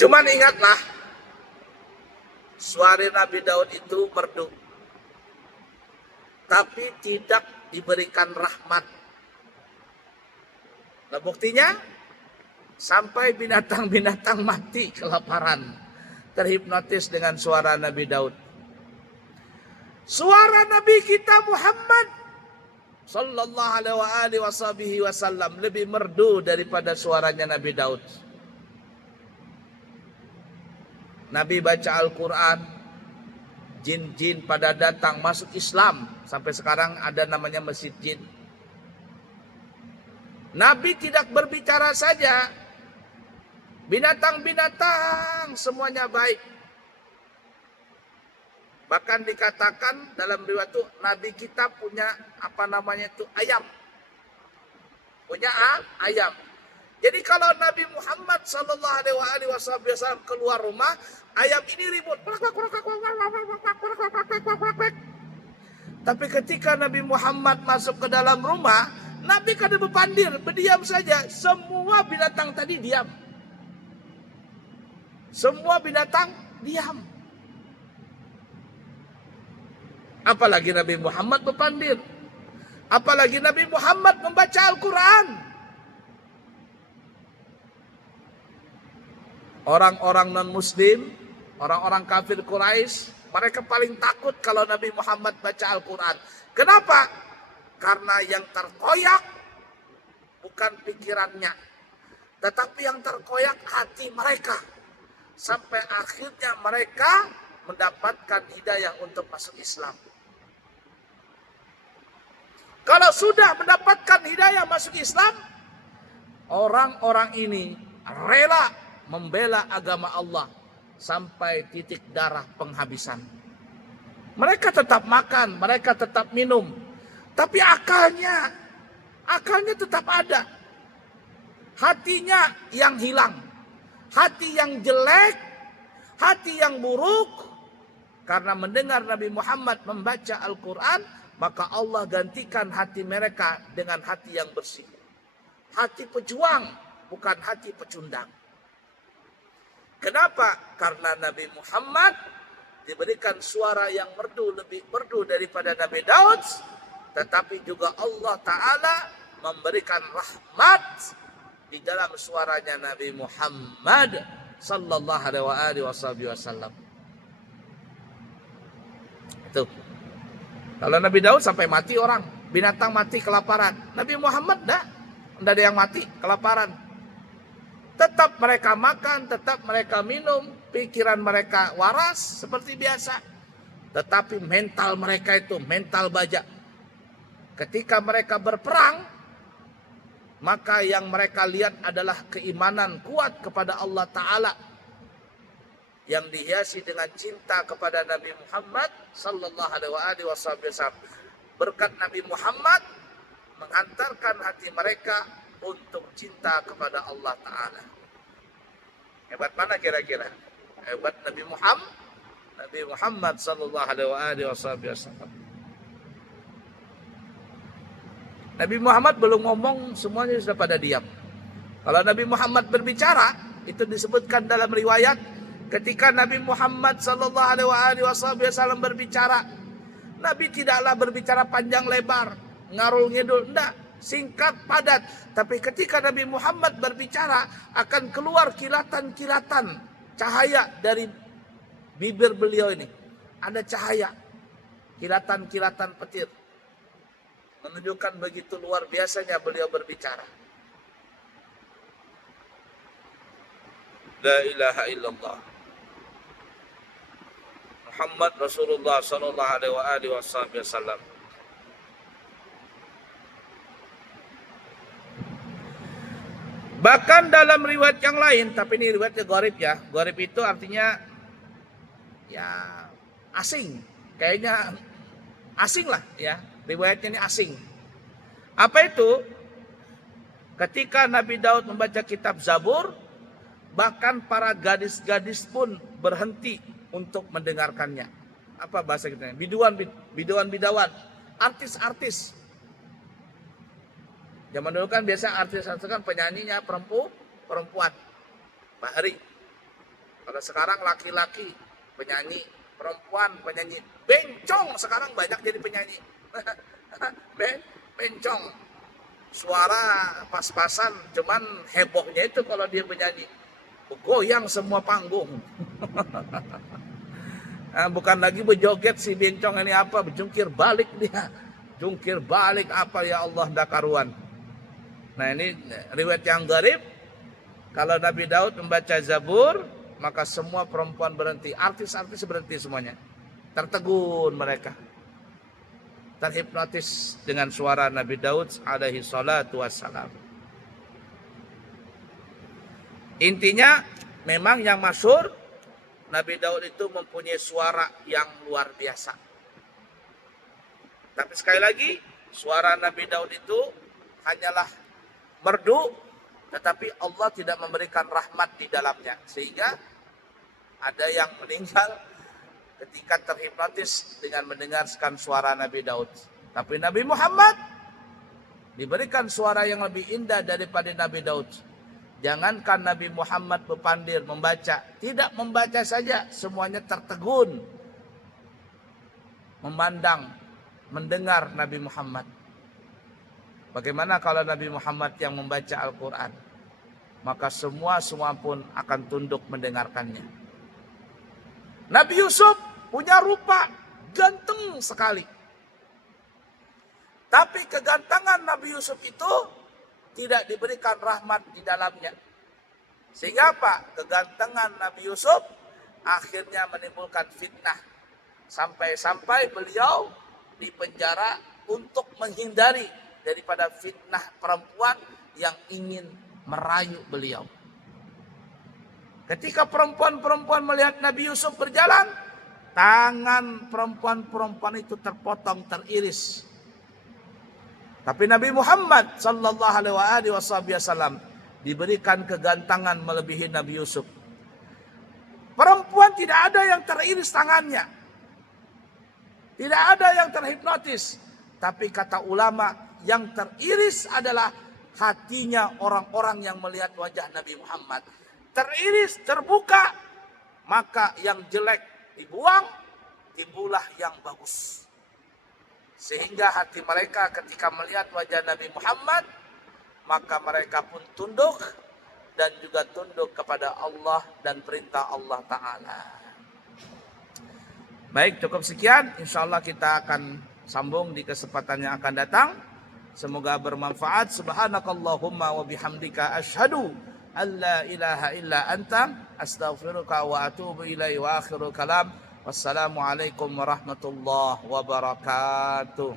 Cuman ingatlah, suara Nabi Daud itu merdu, tapi tidak diberikan rahmat. Nah, buktinya sampai binatang-binatang mati kelaparan, terhipnotis dengan suara Nabi Daud. Suara Nabi kita Muhammad sallallahu alaihi wasallam lebih merdu daripada suaranya Nabi Daud. Nabi baca Al-Quran, jin-jin pada datang masuk Islam. Sampai sekarang ada namanya Masjid Jin. Nabi tidak berbicara saja, binatang-binatang semuanya baik. Bahkan dikatakan dalam riwayat itu Nabi kita punya ayam. Punya ayam. Jadi kalau Nabi Muhammad sallallahu alaihi wasallam keluar rumah, ayam ini ribut. Tapi ketika Nabi Muhammad masuk ke dalam rumah, Nabi kada berpandir, berdiam saja. Semua binatang tadi diam. Semua binatang diam. Apalagi Nabi Muhammad berpandir. Apalagi Nabi Muhammad membaca Al-Quran. Orang-orang non-muslim, orang-orang kafir Quraisy, mereka paling takut kalau Nabi Muhammad baca Al-Quran. Kenapa? Karena yang terkoyak bukan pikirannya, tetapi yang terkoyak hati mereka. Sampai akhirnya mereka mendapatkan hidayah untuk masuk Islam. Kalau sudah mendapatkan hidayah masuk Islam, orang-orang ini rela membela agama Allah sampai titik darah penghabisan. Mereka tetap makan, mereka tetap minum, tapi akalnya tetap ada. Hatinya yang hilang, hati yang jelek, hati yang buruk. Karena mendengar Nabi Muhammad membaca Al-Quran, maka Allah gantikan hati mereka dengan hati yang bersih. Hati pejuang, bukan hati pecundang. Kenapa? Karena Nabi Muhammad diberikan suara yang merdu, lebih merdu daripada Nabi Daud. Tetapi juga Allah Ta'ala memberikan rahmat di dalam suaranya Nabi Muhammad sallallahu alaihi wasallam. Itu. Kalau Nabi Daud sampai mati orang, binatang mati kelaparan. Nabi Muhammad enggak ada yang mati kelaparan. Tetap mereka makan, tetap mereka minum, pikiran mereka waras seperti biasa. Tetapi mental mereka itu mental baja. Ketika mereka berperang, maka yang mereka lihat adalah keimanan kuat kepada Allah Ta'ala, yang dihiasi dengan cinta kepada Nabi Muhammad sallallahu alaihi wasallam. Berkat Nabi Muhammad menghantarkan hati mereka untuk cinta kepada Allah Ta'ala. Hebat mana kira-kira? Hebat Nabi Muhammad sallallahu alaihi wasallam. Nabi Muhammad belum ngomong, semuanya sudah pada diam. Kalau Nabi Muhammad berbicara, itu disebutkan dalam riwayat, ketika Nabi Muhammad sallallahu alaihi wasallam berbicara, Nabi tidaklah berbicara panjang lebar, ngarul ngidul, enggak, singkat padat. Tapi ketika Nabi Muhammad berbicara, akan keluar kilatan-kilatan cahaya dari bibir beliau ini. Ada cahaya, kilatan-kilatan petir, menunjukkan begitu luar biasanya beliau berbicara. La ilaha illallah Muhammad Rasulullah sallallahu alaihi wasallam. Bahkan dalam riwayat yang lain, tapi ini riwayatnya gharib ya. Gharib itu artinya ya asing. Kayaknya asing lah ya. Riwayatnya ini asing. Apa itu? Ketika Nabi Daud membaca kitab Zabur, bahkan para gadis-gadis pun berhenti untuk mendengarkannya. Apa bahasa kita? Biduan-bidawan, artis-artis. Zaman dulu kan biasa artis-artis kan penyanyinya perempuan. Bahari. Kalau sekarang laki-laki penyanyi, perempuan penyanyi, bencong sekarang banyak jadi penyanyi. Bencong. Suara pas-pasan, cuman hebohnya itu kalau dia penyanyi. Goyang semua panggung. Nah, bukan lagi berjoget si bencong ini apa, berjungkir balik dia. Jungkir balik apa ya Allah dakaruan. Nah ini riwayat yang garib. Kalau Nabi Daud membaca Zabur, maka semua perempuan berhenti. Artis-artis berhenti semuanya. Tertegun mereka. Terhipnotis dengan suara Nabi Daud alaihi salatu wassalam. Intinya memang yang masyhur Nabi Daud itu mempunyai suara yang luar biasa. Tapi sekali lagi, suara Nabi Daud itu hanyalah merdu, tetapi Allah tidak memberikan rahmat di dalamnya. Sehingga ada yang meninggal ketika terhipnotis dengan mendengarkan suara Nabi Daud. Tapi Nabi Muhammad diberikan suara yang lebih indah daripada Nabi Daud. Jangankan Nabi Muhammad berpandir membaca, tidak membaca saja, semuanya tertegun memandang, mendengar Nabi Muhammad. Bagaimana kalau Nabi Muhammad yang membaca Al-Quran? Maka semua pun akan tunduk mendengarkannya. Nabi Yusuf punya rupa ganteng sekali. Tapi kegantengan Nabi Yusuf itu tidak diberikan rahmat di dalamnya. Sehingga apa? Kegantengan Nabi Yusuf akhirnya menimbulkan fitnah. Sampai-sampai beliau dipenjara untuk menghindari daripada fitnah perempuan yang ingin merayu beliau. Ketika perempuan-perempuan melihat Nabi Yusuf berjalan, tangan perempuan-perempuan itu terpotong, teriris. Tapi Nabi Muhammad sallallahu alaihi wasallam diberikan kegantengan melebihi Nabi Yusuf. Perempuan tidak ada yang teriris tangannya. Tidak ada yang terhipnotis. Tapi kata ulama, yang teriris adalah hatinya orang-orang yang melihat wajah Nabi Muhammad. Teriris, terbuka, maka yang jelek dibuang, timbullah yang bagus. Sehingga hati mereka ketika melihat wajah Nabi Muhammad, maka mereka pun tunduk dan juga tunduk kepada Allah dan perintah Allah Ta'ala. Baik, cukup sekian. InsyaAllah kita akan sambung di kesempatan yang akan datang. Semoga bermanfaat. Subhanakallahumma wa bihamdika asyhadu an la ilaha illa anta astaghfiruka wa atubu ilaihi wa akhiru kalam. Wassalamualaikum warahmatullahi wabarakatuh.